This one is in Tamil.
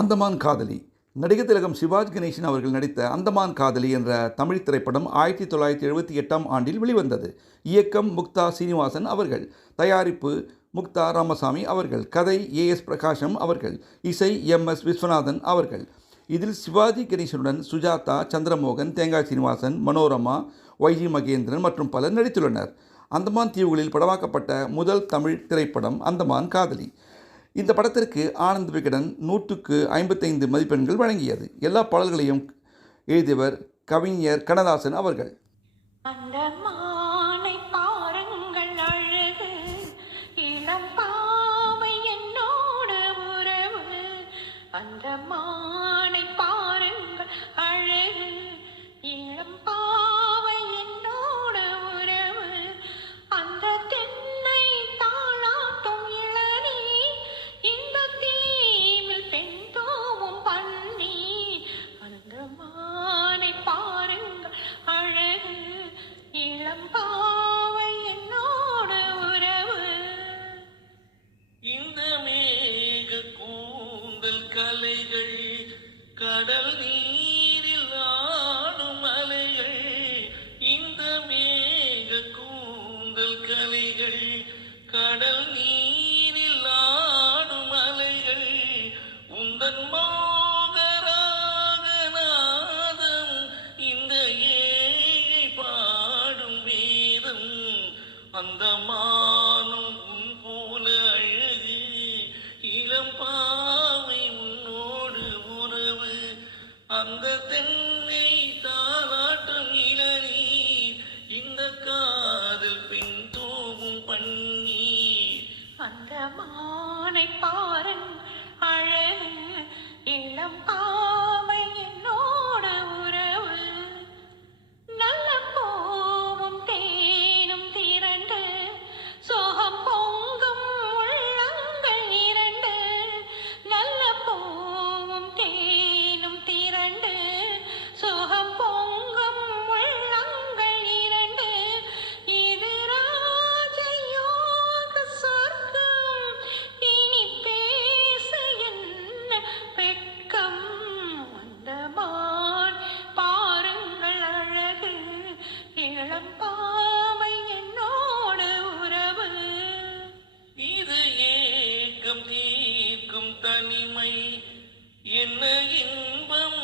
அந்தமான் காதலி. நடிகர் திலகம் சிவாஜி கணேசன் அவர்கள் நடித்த அந்தமான் காதலி என்ற தமிழ் திரைப்படம் 1978ஆம் ஆண்டில் வெளிவந்தது. இயக்கம் முக்தா சீனிவாசன் அவர்கள், தயாரிப்பு முக்தா ராமசாமி அவர்கள், கதை ஏஎஸ் பிரகாஷம் அவர்கள், இசை எம்எஸ் விஸ்வநாதன் அவர்கள். இதில் சிவாஜி கணேசனுடன் சுஜாதா, சந்திரமோகன், தேங்காய் சீனிவாசன், மனோரமா, வைஜி மகேந்திரன் மற்றும் பலர் நடித்துள்ளனர். அந்தமான் தீவுகளில் படமாக்கப்பட்ட முதல் தமிழ் திரைப்படம் அந்தமான் காதலி. இந்த படத்திற்கு ஆனந்த் விகடன் 100க்கு 55 மதிப்பெண்கள் வழங்கியது. எல்லா பாடல்களையும் எழுதியவர் கவிஞர் கண்ணதாசன் அவர்கள். கலைகள் கடல் நீரில் ஆடும் அலைகள், இந்த மேக கூந்தல் கலைகள் கடல் நீரில் ஆடும் அலைகள், உந்தன் மோகராகநாதம் இந்த ஏழை பாடும் வேதம், அந்த மானும் உன் போல அழகு இளம் பாவை அந்த தென்னை தாலாட்டும் இளநீர், இந்த காதல் பெண் தூவும் பன்னீர், அந்த மானை பாருங் அழகு இளம் பாவை என்னோடு உறவு, நல்ல பூவும் தேனும் திரண்டு சோகம் பொங்கும் உள்ளங்கள் இரண்டு, நல்ல பூவும் தேனும் திரண்டு சோகம் பொங்கும் உள்ளங்கள் இரண்டு, இது ராஜயோக சொர்க்கம், இனி பேச என்ன வெட்கம், அந்த மான் பாருங்கள் அழகு இளம் பாவை என்னோடு உறவு, இது ஏக்கம் தீர்க்கும் தனிமை, என்ன இன்பம்